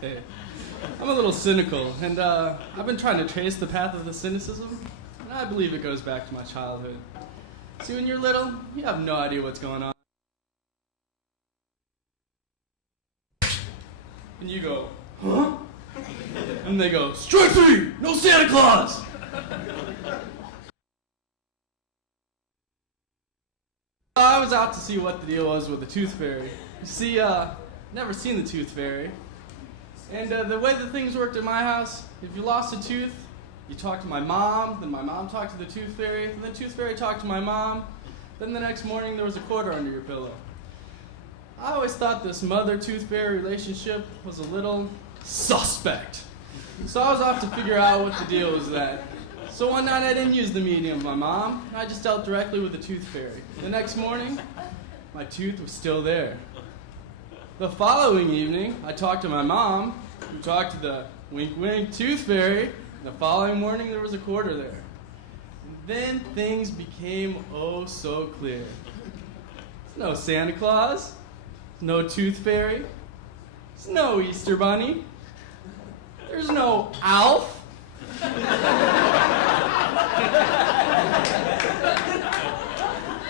Hey, I'm a little cynical, and I've been trying to trace the path of the cynicism, and I believe it goes back to my childhood. See, when you're little, you have no idea what's going on. And you go, huh? And they go, strike three! No Santa Claus! I was out to see what the deal was with the Tooth Fairy. You see, never seen the Tooth Fairy. And the way that things worked at my house, if you lost a tooth, you talked to my mom, then my mom talked to the Tooth Fairy, then the Tooth Fairy talked to my mom, then the next morning there was a quarter under your pillow. I always thought this mother-Tooth Fairy relationship was a little suspect. So I was off to figure out what the deal was that. So one night I didn't use the medium of my mom, I just dealt directly with the Tooth Fairy. The next morning, my tooth was still there. The following evening, I talked to my mom, who talked to the wink-wink Tooth Fairy. The following morning, there was a quarter there. And then things became oh so clear. There's no Santa Claus, there's no Tooth Fairy, there's no Easter Bunny, there's no Alf.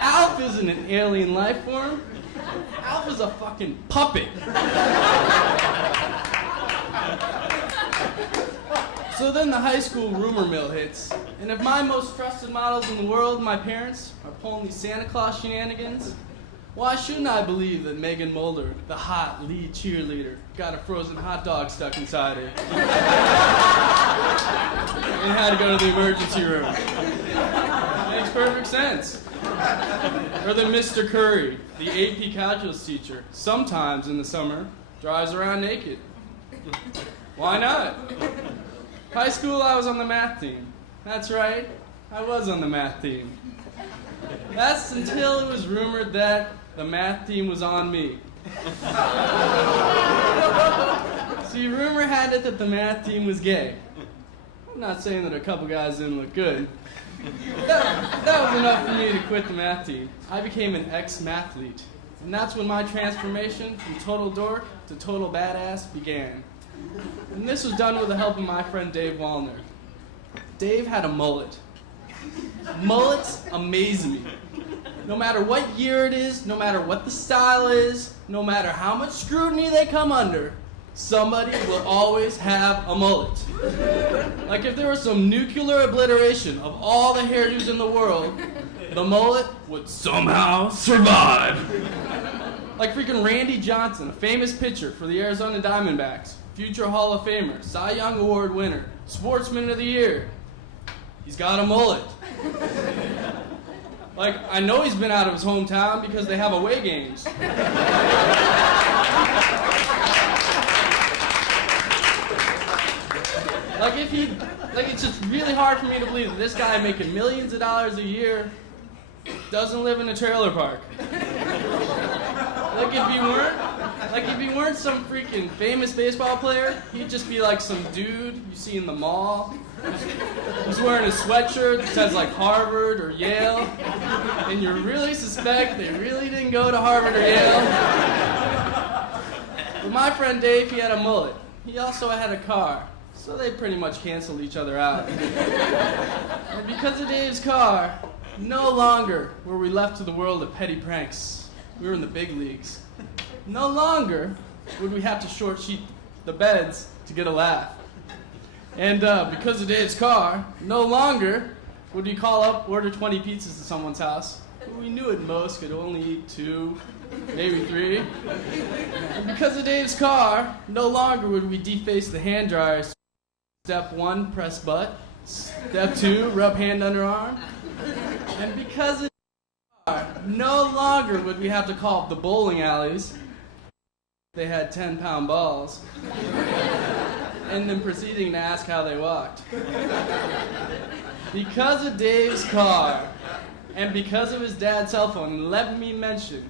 Alf isn't an alien life form. Alf is a fucking puppet. So then the high school rumor mill hits, and if my most trusted models in the world, my parents, are pulling these Santa Claus shenanigans, why shouldn't I believe that Megan Mulder, the hot lead cheerleader, got a frozen hot dog stuck inside her and had to go to the emergency room? Makes perfect sense. Or that Mr. Curry, the AP calculus teacher, sometimes in the summer, drives around naked. Why not? High school, I was on the math team. That's right, I was on the math team. That's until it was rumored that the math team was on me. See, rumor had it that the math team was gay. I'm not saying that a couple guys didn't look good. That was enough for me to quit the math team. I became an ex-mathlete. And that's when my transformation from total dork to total badass began. And this was done with the help of my friend Dave Wallner. Dave had a mullet. Mullets amaze me. No matter what year it is, no matter what the style is, no matter how much scrutiny they come under, somebody will always have a mullet. Like if there was some nuclear obliteration of all the hairdos in the world, the mullet would somehow survive. Like freaking Randy Johnson, a famous pitcher for the Arizona Diamondbacks, future Hall of Famer, Cy Young Award winner, Sportsman of the Year. He's got a mullet. Like, I know he's been out of his hometown because they have away games. It's just really hard for me to believe that this guy making millions of dollars a year doesn't live in a trailer park. Like if he weren't some freaking famous baseball player, he'd just be like some dude you see in the mall. He's wearing a sweatshirt that says like Harvard or Yale, and you really suspect they really didn't go to Harvard or Yale. But my friend Dave, he had a mullet. He also had a car, so they pretty much canceled each other out. And because of Dave's car, no longer were we left to the world of petty pranks. We were in the big leagues. No longer would we have to short sheet the beds to get a laugh. And because of Dave's car, no longer would we call up, order 20 pizzas to someone's house. We knew at most could only eat 2, maybe 3. And because of Dave's car, no longer would we deface the hand dryers. Step 1, press butt. Step 2, rub hand under arm. And because of Dave's car, no longer would we have to call up the bowling alleys. They had 10-pound balls. And then proceeding to ask how they walked. Because of Dave's car, and because of his dad's cell phone, and let me mention,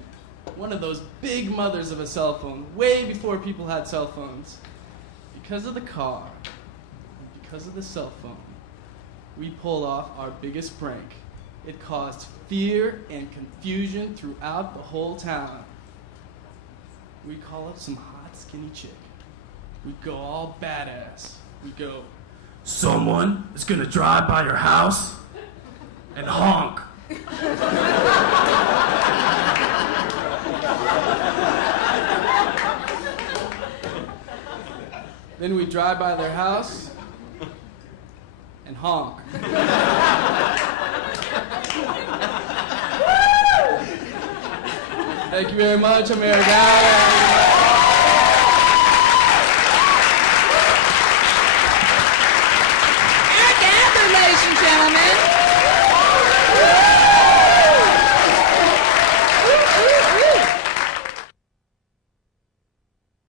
one of those big mothers of a cell phone, way before people had cell phones. Because of the car, and because of the cell phone, we pulled off our biggest prank. It caused fear and confusion throughout the whole town. We call up some hot, skinny chick. We go all badass. We go, Someone is gonna drive by your house and honk. then we drive by their house and honk. Thank you very much, America.